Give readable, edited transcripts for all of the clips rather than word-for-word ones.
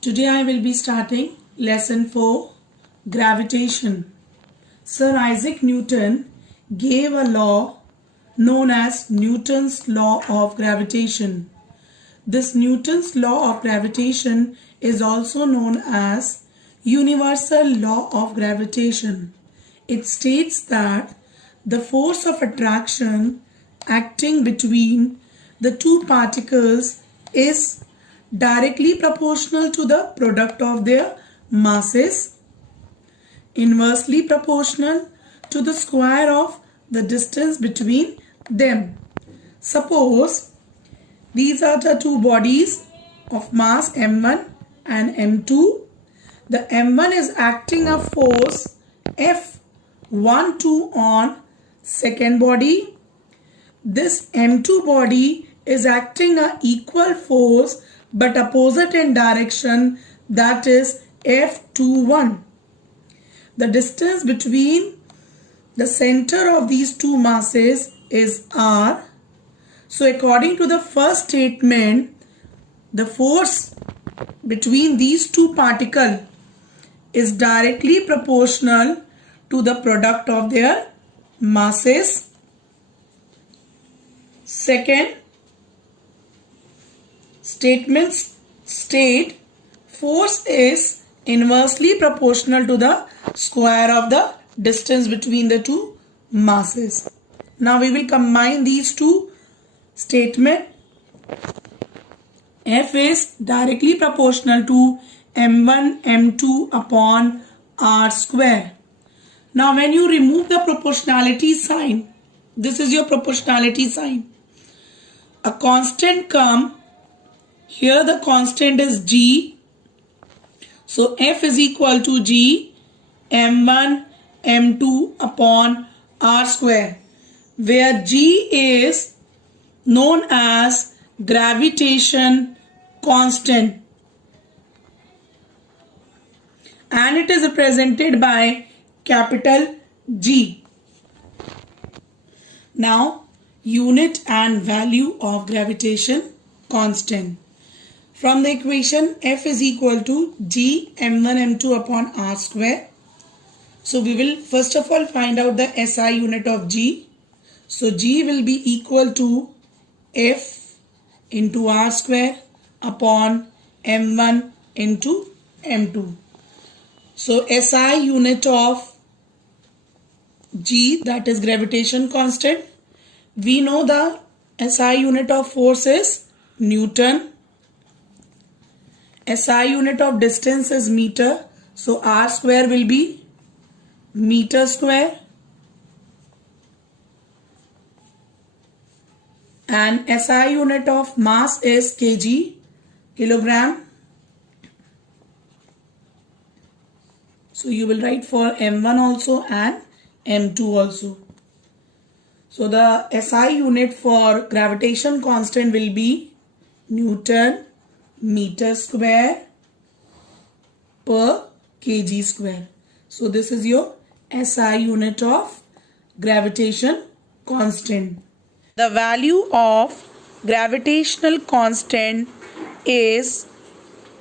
Today I will be starting lesson 4, gravitation. Sir Isaac Newton gave a law known as Newton's law of gravitation. This Newton's law of gravitation is also known as universal law of gravitation. It states that the force of attraction acting between the two particles is directly proportional to the product of their masses, inversely proportional to the square of the distance between them. Suppose these are the two bodies of mass m1 and m2. The m1 is acting a force F12 on second body. This m2 body is acting a equal force but opposite in direction, that is F21. The distance between the center of these two masses is R. So according to the first statement, the force between these two particles is directly proportional to the product of their masses. Second statements state force is inversely proportional to the square of the distance between the two masses. Now we will combine these two statements. F is directly proportional to m1 m2 upon r square. Now when you remove the proportionality sign, this is your proportionality sign, a constant comes. Here the constant is g. So F is equal to g m1 m2 upon r square, where g is known as gravitation constant and it is represented by capital G. Now unit and value of gravitation constant. From the equation, F is equal to G m1 m2 upon r square. So we will first of all find out the SI unit of G. So G will be equal to F into r square upon m1 into m2. So SI unit of G, that is gravitation constant. We know the SI unit of force is Newton. SI unit of distance is meter. So r square will be meter square. And SI unit of mass is kg, kilogram. So you will write for m1 also and m2 also. So the SI unit for gravitation constant will be Newton meter square per kg square. So this is your SI unit of gravitation constant. The value of gravitational constant is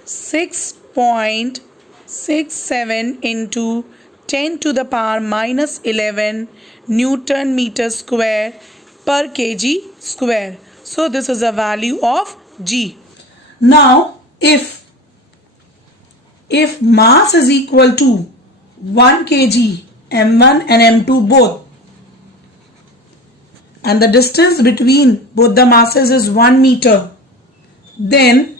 6.67 into 10 to the power minus 11 Newton meter square per kg square. So this is the value of G. Now if mass is equal to 1 kg m1 and m2 both, and the distance between both the masses is 1 meter, then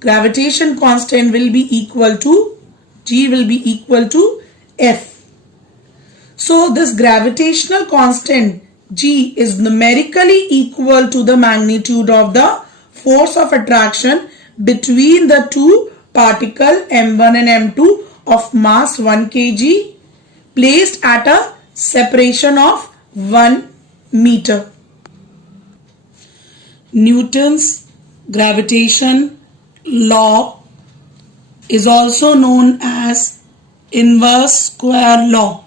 gravitation constant will be equal to, G will be equal to F. So this gravitational constant G is numerically equal to the magnitude of the force of attraction between the two particles m1 and m2 of mass 1 kg placed at a separation of 1 meter. Newton's gravitation law is also known as inverse square law.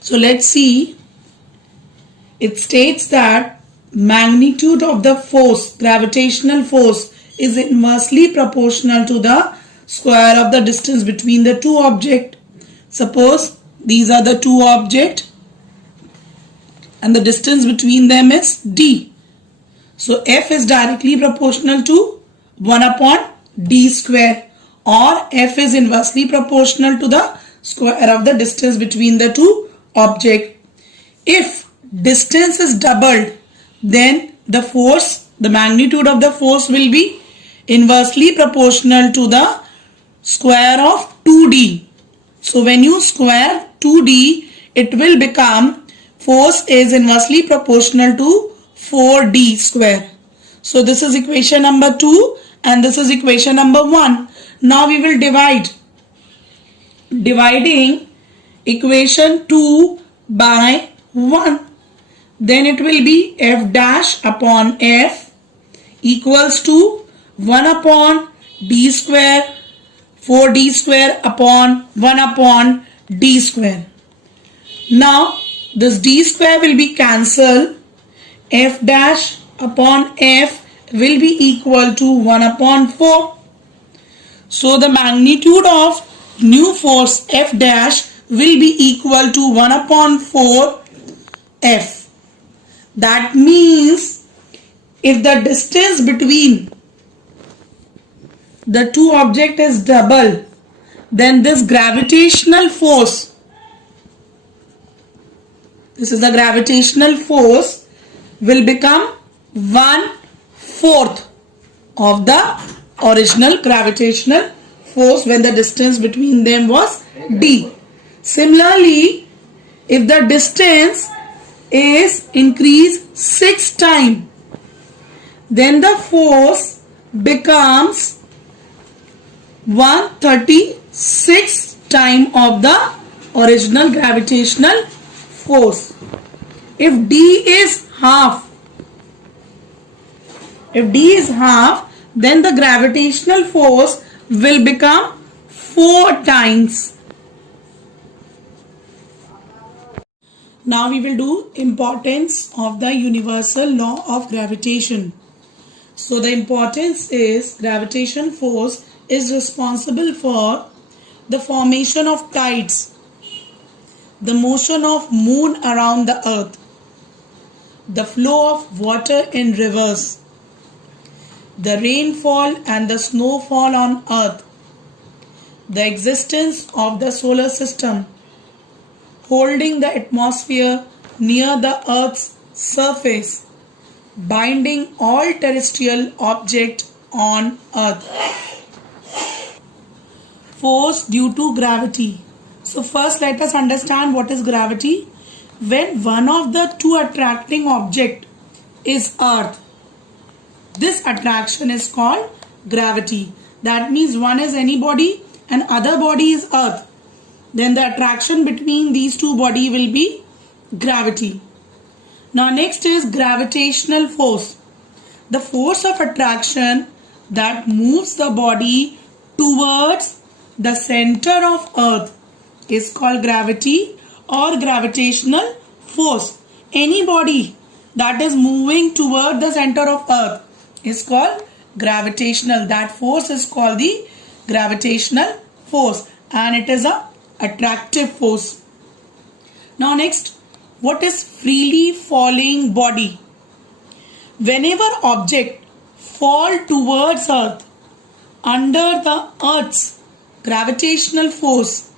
So let's see. It states that magnitude of the force, gravitational force, is inversely proportional to the square of the distance between the two objects. Suppose these are the two objects and the distance between them is d. So f is directly proportional to 1 upon d square, or f is inversely proportional to the square of the distance between the two objects. If distance is doubled, then the magnitude of the force will be inversely proportional to the square of 2d. So when you square 2d, it will become force is inversely proportional to 4d square. So this is equation number 2 and this is equation number 1. Now we will divide. Dividing equation 2 by 1. Then it will be f dash upon f equals to 1 upon d square, 4d square upon 1 upon d square. Now this d square will be cancelled. F dash upon f will be equal to 1 upon 4. So the magnitude of new force F dash will be equal to 1 upon 4 F. That means if the distance between the two objects is double, then this gravitational force, this is the gravitational force, will become 1/4 of the original gravitational force when the distance between them was d. Similarly, if the distance is increased 6 times, then the force becomes 136 times of the original gravitational force. If d is half, then the gravitational force will become 4 times. Now we will do importance of the universal law of gravitation. So the importance is gravitation force is responsible for the formation of tides, the motion of moon around the earth, the flow of water in rivers, the rainfall and the snowfall on earth, the existence of the solar system, holding the atmosphere near the earth's surface, binding all terrestrial objects on earth. Force due to gravity. So first let us understand what is gravity. When one of the two attracting object is earth, this attraction is called gravity. That means one is any body and other body is earth. Then the attraction between these two bodies will be gravity. Now next is gravitational force. The force of attraction that moves the body towards the center of earth is called gravity or gravitational force. Any body that is moving toward the center of earth is called gravitational. That force is called the gravitational force and it is a attractive force. Now next, what is freely falling body? Whenever object fall towards earth under the earth's gravitational force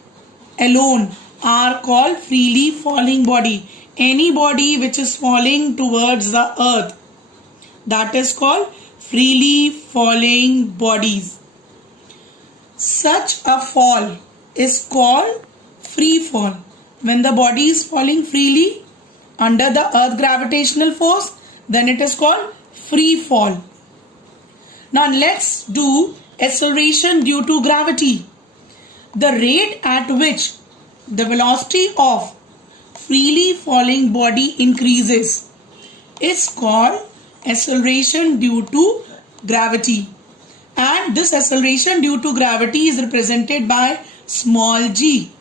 alone are called freely falling body. Any body which is falling towards the earth, that is called freely falling bodies. Such a fall is called free fall. When the body is falling freely under the earth gravitational force, then it is called free fall. Now let's do acceleration due to gravity. The rate at which the velocity of freely falling body increases is called acceleration due to gravity. And this acceleration due to gravity is represented by small g.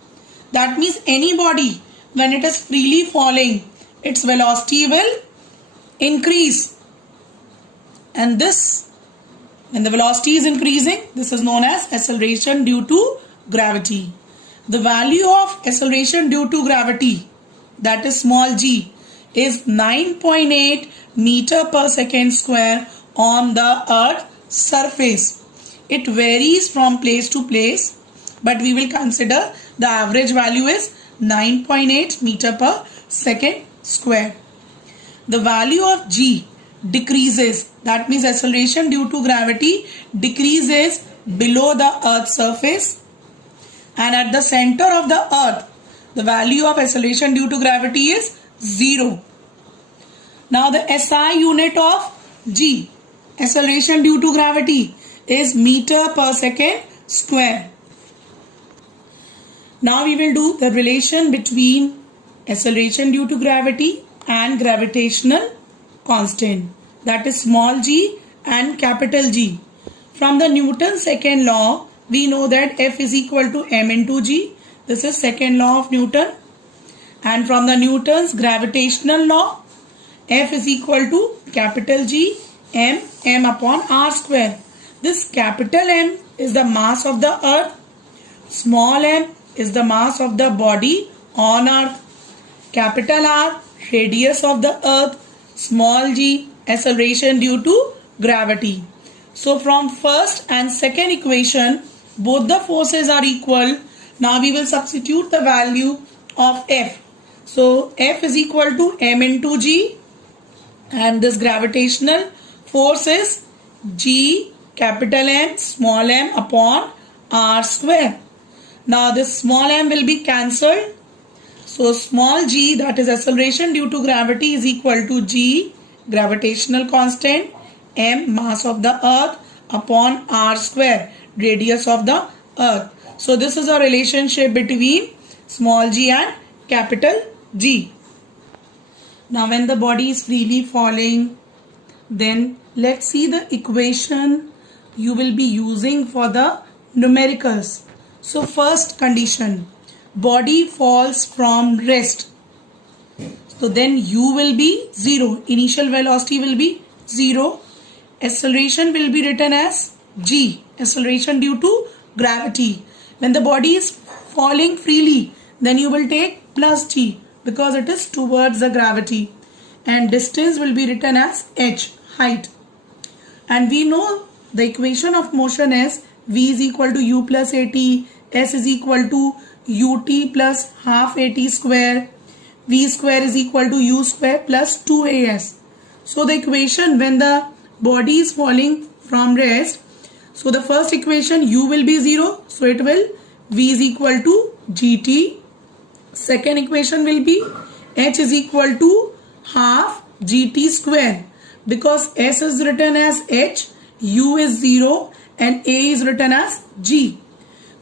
That means any body when it is freely falling, its velocity will increase. And this When the velocity is increasing, this is known as acceleration due to gravity. The value of acceleration due to gravity, that is small g, is 9.8 meter per second square on the earth surface. It varies from place to place, but we will consider the average value is 9.8 meter per second square. The value of g decreases, that means acceleration due to gravity decreases below the earth's surface, and at the center of the earth the value of acceleration due to gravity is 0. Now the SI unit of g, acceleration due to gravity, is meter per second square. Now we will do the relation between acceleration due to gravity and gravitational constant, that is small g and capital G. From the Newton's second law, we know that F is equal to m into g. This is second law of Newton. And from the Newton's gravitational law, F is equal to capital G m upon r square. This capital M is the mass of the earth. Small m is the mass of the body on earth. Capital R, radius of the earth. Small g, acceleration due to gravity. So from first and second equation, both the forces are equal. Now we will substitute the value of F. So F is equal to m into g, and this gravitational force is g capital M small m upon r square. Now this small m will be cancelled. So small g, that is acceleration due to gravity, is equal to g gravitational constant m mass of the earth upon r square radius of the earth. So this is a relationship between small g and capital G. Now when the body is freely falling, then let's see the equation you will be using for the numericals. So first condition, body falls from rest. So then u will be 0. Initial velocity will be 0. Acceleration will be written as g, acceleration due to gravity. When the body is falling freely, then you will take plus g because it is towards the gravity. And distance will be written as h, height. And we know the equation of motion is v is equal to u plus at, s is equal to ut plus half at square, v square is equal to u square plus 2as. So the equation when the body is falling from rest, so the first equation u will be 0, so it will v is equal to gt. Second equation will be h is equal to half gt square, because s is written as h, u is 0 and a is written as g.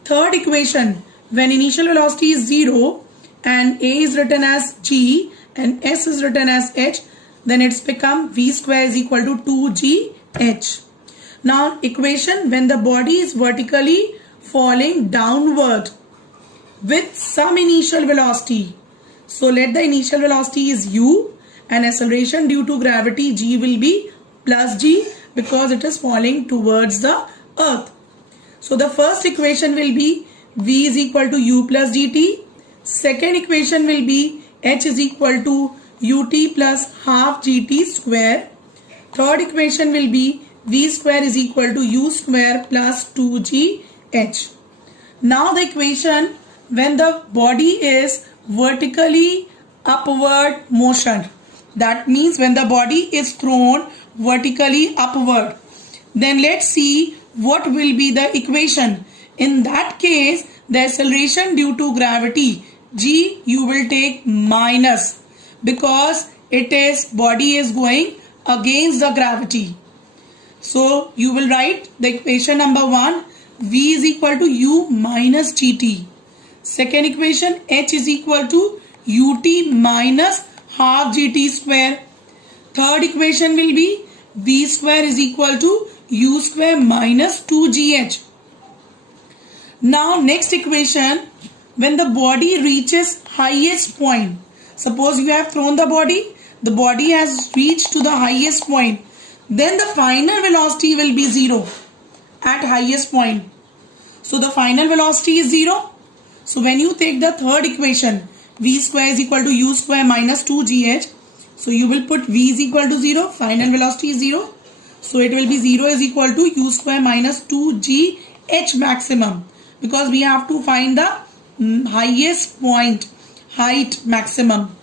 Third equation, when initial velocity is 0 and a is written as g and s is written as h, then it's become v square is equal to 2gh. Now equation when the body is vertically falling downward with some initial velocity. So let the initial velocity is u and acceleration due to gravity g will be plus g because it is falling towards the earth. So the first equation will be v is equal to u plus gt. Second equation will be h is equal to ut plus half gt square. Third equation will be v square is equal to u square plus 2gh. Now the equation when the body is vertically upward motion, that means when the body is thrown vertically upward, then let's see what will be the equation. In that case, the acceleration due to gravity g you will take minus because it is body is going against the gravity. So you will write the equation number 1, v is equal to u minus gt. Second equation, h is equal to ut minus half gt square. Third equation will be v square is equal to u square minus 2gh. Now next equation, when the body reaches highest point, suppose you have thrown the body has reached to the highest point, then the final velocity will be 0 at highest point. So the final velocity is 0. So when you take the third equation, v square is equal to u square minus 2gh. So you will put v is equal to 0, final velocity is 0. So it will be 0 is equal to u square minus 2gh maximum, because we have to find the highest point, height maximum.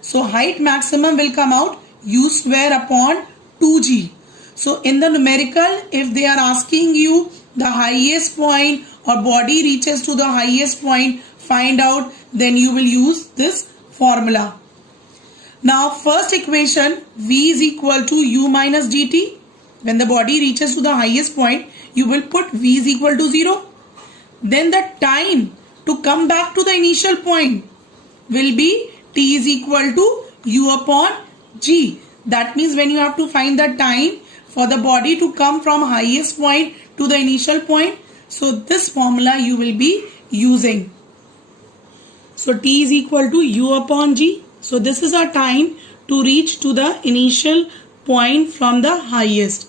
So height maximum will come out u square upon 2g. So in the numerical, if they are asking you the highest point or body reaches to the highest point, find out, then you will use this formula. Now first equation, v is equal to u minus dt. When the body reaches to the highest point, you will put v is equal to 0. Then the time to come back to the initial point will be t is equal to u upon g. That means when you have to find the time for the body to come from highest point to the initial point, so this formula you will be using. So t is equal to u upon g. So this is our time to reach to the initial point from the highest.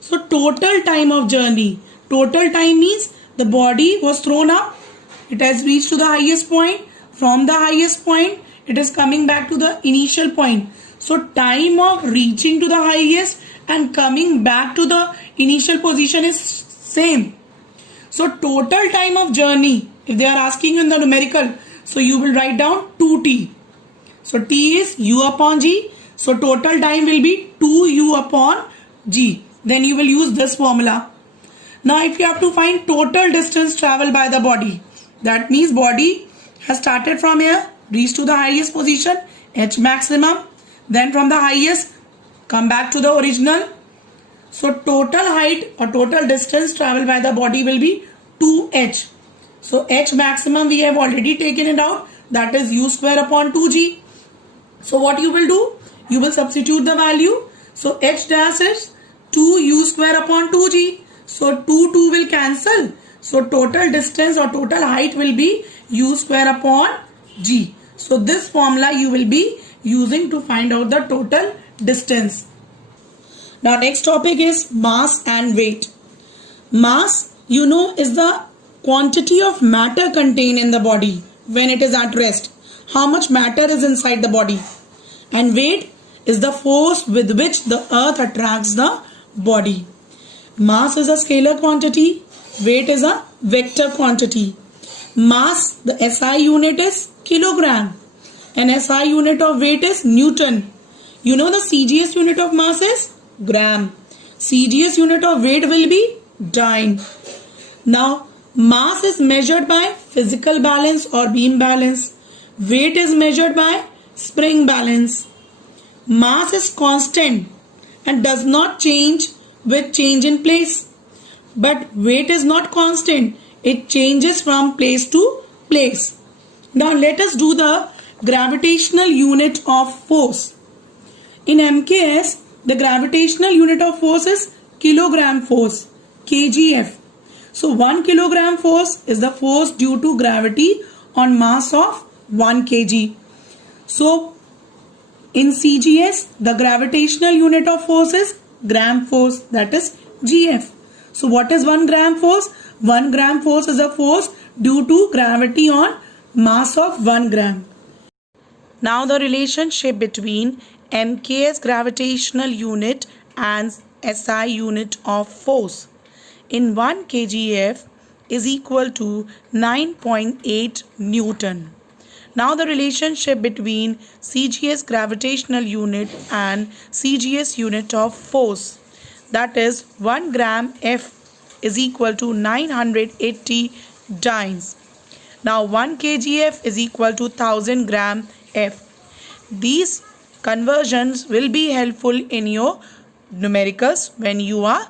So total time of journey. Total time means the body was thrown up. It has reached to the highest point. From the highest point, it is coming back to the initial point. So time of reaching to the highest and coming back to the initial position is same. So total time of journey, if they are asking you in the numerical, so you will write down 2t. So t is u upon g. So total time will be 2u upon g. Then you will use this formula. Now if you have to find total distance traveled by the body, that means body has started from here, reached to the highest position, h maximum, then from the highest come back to the original. So total height or total distance traveled by the body will be 2h. So h maximum we have already taken it out, that is u square upon 2g. So what you will do? You will substitute the value. So h dash is 2u square upon 2g. So 2 will cancel. So total distance or total height will be u square upon g. So this formula you will be using to find out the total distance. Now next topic is mass and weight. Mass, you know, is the quantity of matter contained in the body when it is at rest. How much matter is inside the body. And weight is the force with which the earth attracts the body. Mass is a scalar quantity. Weight is a vector quantity. Mass, the SI unit is kilogram. And SI unit of weight is Newton. You know the CGS unit of mass is gram. CGS unit of weight will be dyne. Now, mass is measured by physical balance or beam balance. Weight is measured by spring balance. Mass is constant and does not change with change in place. But weight is not constant. It changes from place to place. Now let us do the gravitational unit of force. In MKS, the gravitational unit of force is kilogram force, kgf. So 1 kilogram force is the force due to gravity on mass of 1 kg. So in CGS, the gravitational unit of force is gram force, that is gf. So what is 1 gram force? 1 gram force is a force due to gravity on mass of 1 gram. Now the relationship between MKS gravitational unit and SI unit of force. In 1 kgf is equal to 9.8 Newton. Now the relationship between CGS gravitational unit and CGS unit of force, that is 1 gram F is equal to 980 dynes. Now 1 kgf is equal to 1000 gram F. These conversions will be helpful in your numericals when you are